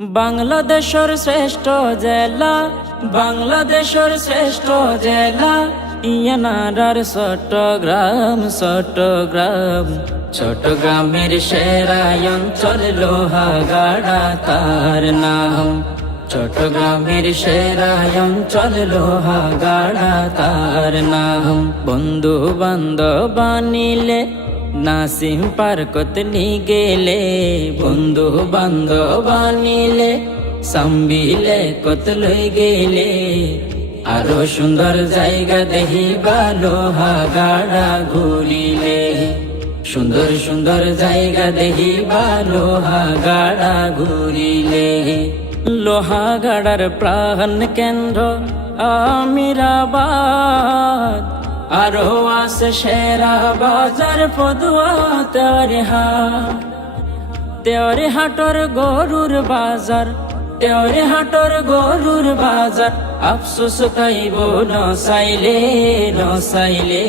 বাংলাদেশের শ্রেষ্ঠ জেলা, বাংলাদেশের শ্রেষ্ঠ জেলা, ইয়ানারার চট্টগ্রাম চট্টগ্রাম। চট্টগ্রামের সেরা অঞ্চল লোহাগাড়া, তার নাম। চট্টগ্রামের সেরা অঞ্চল লোহাগাড়া, তার নাম। বন্ধু বান্ধব আনিলে নাসিম পার্কত নি গেলে বন্ধু বান্ধব আনিলে সাম্বিলে কত লই গেলে। আরও সুন্দর জায়গা দেখিবা লোহা গাড়া ঘুরিলে। সুন্দর সুন্দর জায়গা দেখিবা লোহা গাড়া ঘুরিলে। লোহা গাড়ার প্রাণ কেন্দ্র আমিরাবাদ। আরও আছে সেরা বাজার পদুয়া তেরে হাট। তেওরে হাটর গরুর বাজার তেওরে হাটর গরুর বাজার। আফসোস খাইব নসাইলে নসাইলে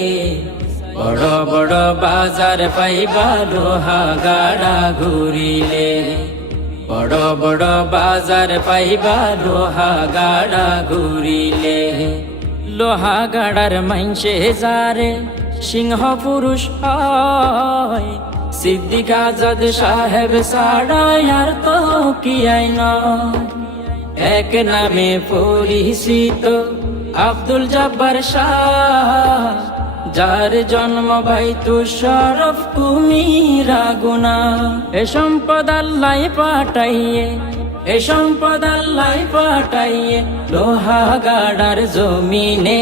বড় বড় বাজার পাইবা লোহা গাড়া ঘুরিলে। বড় বড় বাজার পাইবা লোহা গাড়া ঘুরিলে। লোহা গাড়ার মাইনসে যারে সিংহ পুরুষ হয়। সিদ্দিক আজাদ সাহেব সাড়ায়ার তো কি আইন এক নামে পরিচিত আব্দুল জব্বার শাহ, যার জন্ম ভাই তুষারফ কুমিরা গুনা এ সম্পদ আল্লাহ পাঠাইয়ে এ সম্পদ আল্লাহ পাঠাইয়ে লোহা গাড়ার জমিনে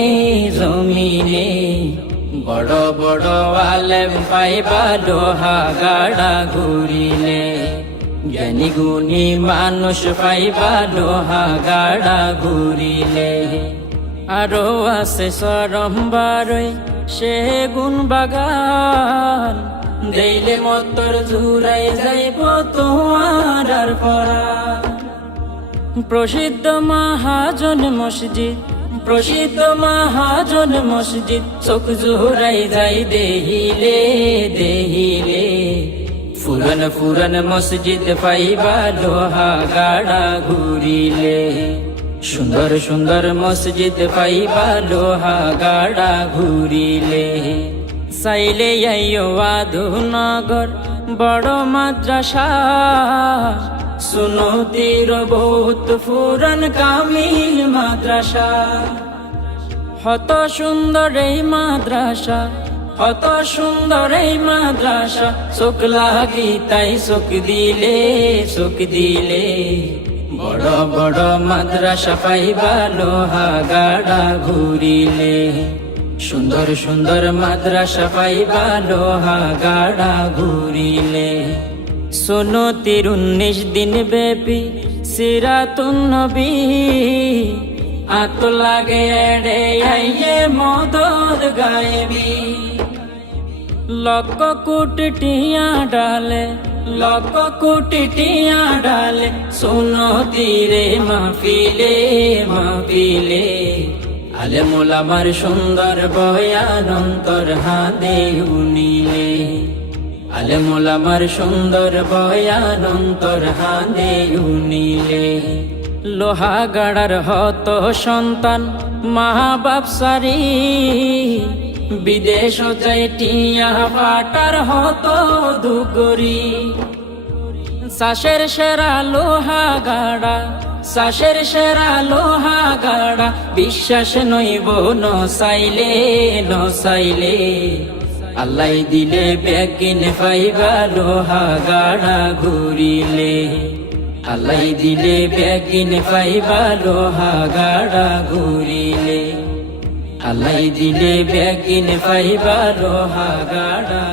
জমিনে। বড় বড় আলেম পাইবা লোহা গাড়া ঘুরিলে। জ্ঞানী গুণী মানুষ পাইবা লোহা গাড়া ঘুরিলে। আরও আছে সরম বারই, সে গুণ বাগান। দেইলে মতর জুড়াই যাইব তোমার পরা প্রসিদ্ধ মহাজন মসজিদ, প্রসিদ্ধ মহাজন মসজিদ। চোখ জোহরাই যাই দেহিলে দেহিলে। ফুরন ফুরন মসজিদ পাইবা লোহা গাড়া ঘুরিলে। সুন্দর সুন্দর মসজিদ পাইবা লোহা গাড়া ঘুরিলে। সাইলে আইও আধুনগর বড় মাদ্রাসা। শুনো তীর বহুত ফুরন কামিল মাদ্রাসা হত সুন্দর এই মাদ্রাসা হত সুন্দর এই মাদ্রাসা চোখ লাগি তাই চোখ দিলে চোখ দিলে বড় বড় মাদ্রাসা পাইবা লোহা গাড়া ঘুরিলে সুন্দর সুন্দর মাদ্রাসা পাইবা লোহা গাড়া ঘুরিলে শোনো তির উনিশ দিন ব্যাপী সিরাতুন নবী। আত লাগে এড়ে আইয়ে মদত গায়েবি। লক্ষ কোটি টিয়া ডালে, লক্ষ কোটি টিয়া ডালে, শোনো তীরে মাফিলে মাফিলে আলে মোলামার সুন্দর বয়ান অন্তর হাদে উনিলে। আলে মোলামার সুন্দর বয়ান অন্তর হাদে লোহা গাড়ার হত সন্তান মা বাপ সারি। বিদেশ যাই টিয়া পাটার হত দুগরি। শাসের সেরা লোহা গাড়া শাসের সেরা লোহা গাড়া, বিশ্বাস নইব নসাইলে নসাইলে আল্লাহ দিলে বেগিন পাইবা লোহা গাড়া ঘুরিলে। আল্লাহ দিলে বেগিন পাইবা লোহা গাড়া ঘুরিলে। আল্লাহ দিলে বেগিন পাইবা লোহা গাড়া